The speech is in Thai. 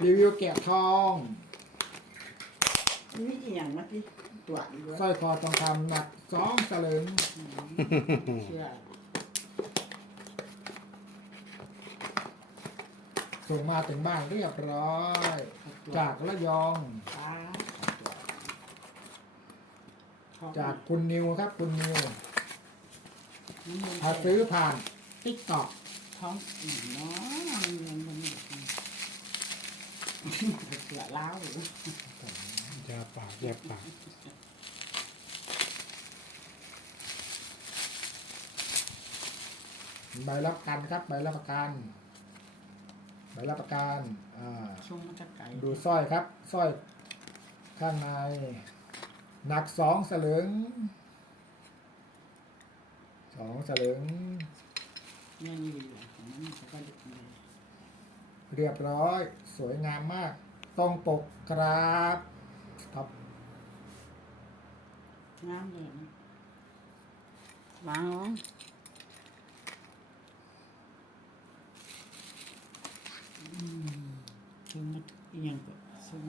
รีวิวแกะทองมีอีหยังมาที่ตรวจอีกสด้วยร้อยคอทองคำหนักสองสลึงเชื่อส่งมาถึงบ้านเรียบร้อย จากระยองป้าจากคุณนิวครับคุณนิวน้ำมันถ้าซื้อผ่านติ๊กต็อกท้องอีกเนาะมันมันมัน เสือเล้าอย่าปากอย่าปากใบรับประกันครับใบรับประกันใบรับประกันอ่าช่วงมันจะไกลดูสร้อยครับสร้อยข้างใน หนักสองสลึงสองสลึงเนี่ยนี่ของมันจะก็เด็กเลย เรียบร้อย สวยงามมาก ต้องปกครับครับงามเลยนะวางลงอืมสมุดอีหยังก็สม